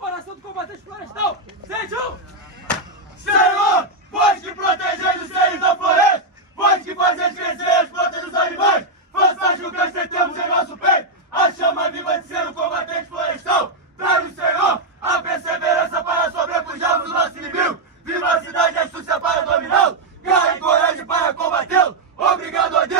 Oração do combatente florestal. Sejam! Senhor, voz que protegei os seres da floresta, voz que fazes crescer as plantas dos animais, façais o que aceitamos em nosso peito, a chama viva de ser o combatente florestal. Traga, Senhor, a perseverança para sobrepujarmos o nosso inimigo, vivacidade e astúcia para dominá-lo, garra e coragem para combatê-lo. Obrigado a Deus.